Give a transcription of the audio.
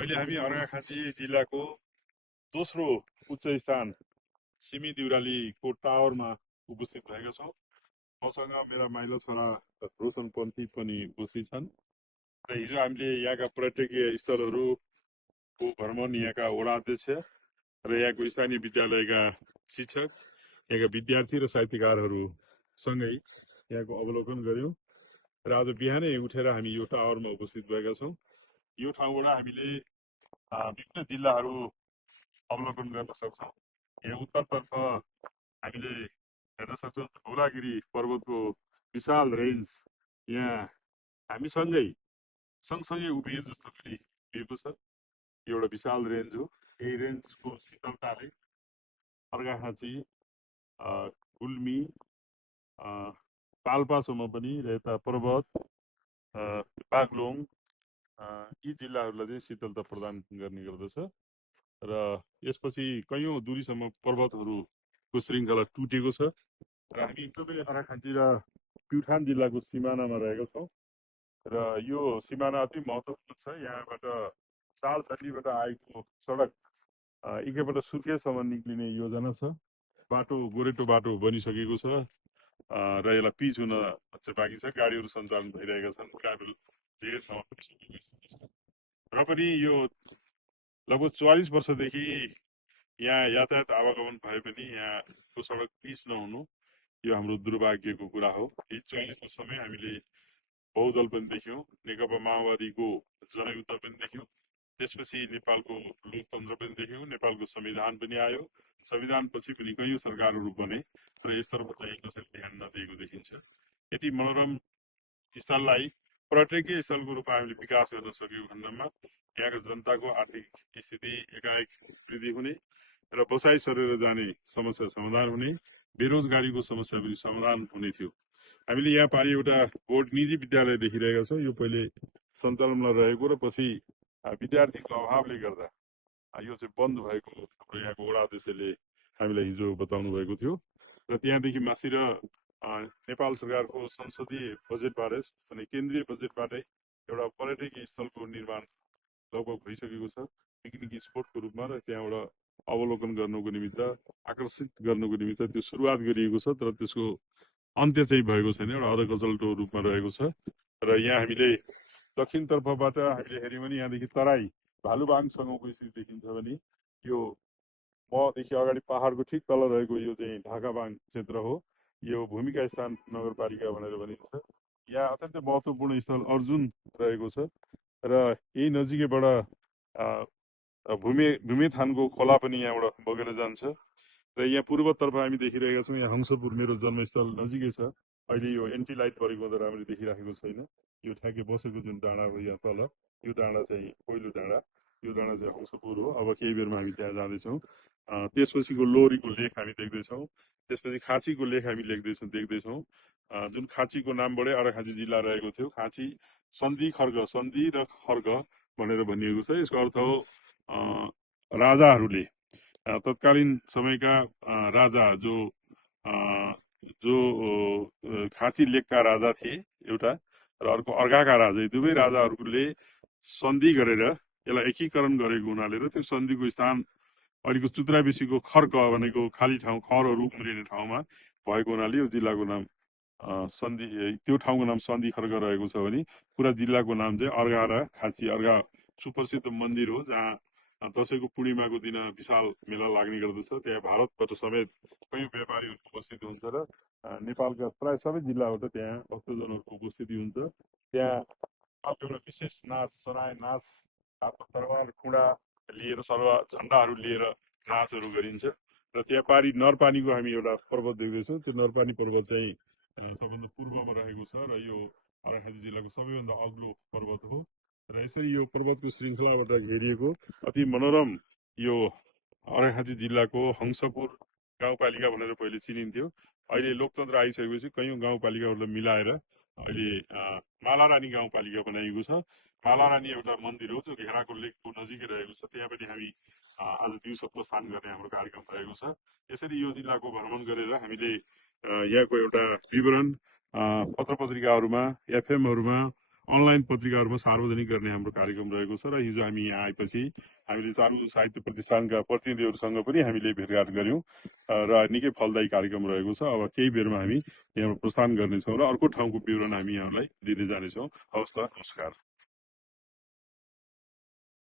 अहिले हामी अर्घाखाँची जिल्लाको दोस्रो उच्च स्थान सिमी देउरालीको टावरमा उपस्थित भएका छौँ। मसँग मेरा माइलो छोरा रोशन पन्थी पनि उपस्थित छन् र हिजो हामीले यहाँका पर्यटकीय स्थलहरूको भ्रमण, यहाँका वडा अध्यक्ष र यहाँको स्थानीय विद्यालयका शिक्षक, यहाँका विद्यार्थी र साहित्यकारहरूसँगै यहाँको अवलोकन गऱ्यौँ र आज बिहानै उठेर हामी यो टावरमा उपस्थित भएका छौँ। यो ठाउँबाट हामीले विभिन्न जिल्लाहरू अवलोकन गर्न सक्छौँ। यहाँ उत्तरतर्फ हामीले हेर्न सक्छौँ धौलागिरी पर्वतको विशाल रेन्ज यहाँ हामीसँगै सँगसँगै उभिए जस्तो देखिएको छ। यो एउटा विशाल रेन्ज हो। यही रेन्जको शीतलताले अर्घाखाँची, गुल्मी, पाल्पासम्म पनि र यता पर्वत, बागलुङ यी जिल्लाहरूलाई चाहिँ शीतलता प्रदान गर्ने गर्दछ र यसपछि कैयौँ दूरीसम्म पर्वतहरूको श्रृङ्खला टुटेको छ र हामी एकदमै अर्घाखाँची र प्युठान जिल्लाको सिमानामा रहेका छौँ र यो सिमाना अति महत्त्वपूर्ण छ। यहाँबाट सालथलीबाट आएको सडक एकैपल्ट सुर्खेतसम्म निक्लिने योजना छ। बाटो गोरेटो बाटो बनिसकेको छ र यसलाई पिच हुन चाहिँ बाँकी छ। गाडीहरू सञ्चालन भइरहेका छन्। ट्राभल धेरै ठाउँमा पनि र पनि यो लगभग 44 वर्षदेखि यहाँ यातायात आवागमन भए पनि यहाँको सडक पिच नहुनु यो हाम्रो दुर्भाग्यको कुरा हो। यी 44 वर्षमै हामीले बहुदल पनि देख्यौँ, नेकपा माओवादीको जनयुद्ध पनि देख्यौँ, त्यसपछि नेपालको लोकतन्त्र पनि देख्यौँ, नेपालको संविधान पनि आयो, संविधानपछि पनि कैयौँ सरकारहरू बने र यसतर्फ चाहिँ कसैले ध्यान नदिएको देखिन्छ। यति मनोरम स्थललाई पर्यटकीय स्थलको रूपमा हामीले विकास गर्न सक्यौँ खण्डमा यहाँको जनताको आर्थिक स्थिति एकाएक वृद्धि हुने र बसाइ सरेर जाने समस्या समाधान हुने, बेरोजगारीको समस्या पनि समाधान हुने थियो। हामीले यहाँ पारि एउटा बोर्ड निजी विद्यालय देखिरहेका छौँ। यो पहिले सञ्चालनमा रहेको र पछि विद्यार्थीको अभावले गर्दा यो चाहिँ बन्द भएको हाम्रो यहाँको वडा अध्यक्षले हामीलाई हिजो बताउनु भएको थियो र त्यहाँदेखि मासिर नेपाल सरकारको संसदीय बजेटबाट अनि केन्द्रीय बजेटबाटै एउटा पर्यटकीय स्थलको निर्माण लगभग भइसकेको छ पिकनिक स्पोटको रूपमा र त्यहाँबाट अवलोकन गर्नुको निमित्त आकर्षित गर्नुको निमित्त त्यो सुरुवात गरिएको छ तर त्यसको अन्त्य चाहिँ भएको छैन, एउटा अधकचल्टो रूपमा रहेको छ र यहाँ हामीले दक्षिणतर्फबाट हामीले हेऱ्यौँ भने यहाँदेखि तराई भालुबाङसँगको स्थिति देखिन्छ भने यो मदेखि अगाडि पहाडको ठिक तल रहेको यो चाहिँ ढाकाबाङ क्षेत्र हो। यो भूमिका स्थान नगरपालिका भनेर भनिन्छ। यहाँ अत्यन्तै महत्त्वपूर्ण स्थल अर्जुन रहेको छ र यही नजिकैबाट भूमिथानको खोला पनि यहाँबाट बगेर जान्छ र यहाँ पूर्वतर्फ हामी देखिरहेका छौँ। यहाँ हंसपुर मेरो जन्मस्थल नजिकै छ। अहिले यो एन्टी लाइट परेको हुँदा राम्ररी देखिराखेको छैन। यो ठ्याक्कै बसेको जुन डाँडा हो यहाँ तल, यो डाँडा चाहिँ पहिलो डाँडा, यो डाँडा चाहिँ हंसपुर हो। अब केही बेरमा हामी त्यहाँ जाँदैछौँ। त्यसपछिको लोरीको लेख हामी देख्दैछौँ, त्यसपछि खाँचीको लेख हामी देख्दैछौँ। जुन खाँचीको नामबाटै अर्घाखाँची जिल्ला रहेको थियो। खाँची सन्धि खर्ग, सन्धि र खर्ग भनेर भनिएको छ। यसको अर्थ हो राजाहरूले, तत्कालीन समयका राजा जो खाँची लेकका राजा थिए एउटा र अर्को अर्घाका राजा, दुवै राजाहरूले सन्धि गरेर यसलाई एकीकरण गरेको हुनाले र त्यो सन्धिको स्थान अहिलेको चुत्राबेसीको खर्क भनेको खाली ठाउँ, खरहरू उम्रिने ठाउँमा भएको हुनाले यो जिल्लाको नाम सन्धि, त्यो ठाउँको नाम सन्धि खर्क रहेको छ भने पुरा जिल्लाको नाम चाहिँ अर्घा र खाँची। अर्घा सुप्रसिद्ध मन्दिर हो जहाँ दसैँको पूर्णिमाको दिन विशाल मेला लाग्ने गर्दछ। त्यहाँ भारतबाट समेत कैयौँ व्यापारीहरू उपस्थित हुन्छ र नेपालका प्राय सबै जिल्लाबाट त्यहाँ भक्तजनहरूको उपस्थिति हुन्छ। त्यहाँ एउटा विशेष नाच, सराय नाच, हातमा तरबार खुँडा लिएर झन्डाहरू लिएर नाचहरू गरिन्छ र त्यहाँ पारि नरपानीको हामी एउटा पर्वत देख्दैछौँ। त्यो नरपानी पर्वत चाहिँ सबभन्दा पूर्वमा रहेको छ र यो अर्घाखाँची जिल्लाको सबैभन्दा अग्लो पर्वत हो र यसरी यो पर्वतको श्रृङ्खलाबाट घेरिएको अति मनोरम यो अर्घाखाँची जिल्लाको हंसपुर गाउँपालिका भनेर पहिले चिनिन्थ्यो। अहिले लोकतन्त्र आइसकेपछि कैयौँ गाउँपालिकाहरूलाई मिलाएर अहिले मालारानी गाउँपालिका बनाइएको छ। मालारानी एउटा मन्दिर हो जो घेराको लेकको नजिकै रहेको छ। त्यहाँ पनि हामी आज दिउँसो प्रस्थान गर्ने हाम्रो कार्यक्रम रहेको छ। यसरी यो जिल्लाको भ्रमण गरेर हामीले यहाँको एउटा विवरण पत्र पत्रिकाहरूमा, एफएमहरूमा अनलाइन पत्रिकाहरूमा सार्वजनिक गर्ने हाम्रो कार्यक्रम रहेको छ र हिजो हामी यहाँ आएपछि हामीले चारु साहित्य प्रतिष्ठानका प्रतिनिधिहरूसँग पनि हामीले भेटघाट गऱ्यौँ र निकै फलदायी कार्यक्रम रहेको छ। अब केही बेरमा हामी यहाँ प्रस्थान गर्नेछौँ र अर्को ठाउँको विवरण हामी यहाँलाई दिँदै जानेछौँ। हवस् त, नमस्कार।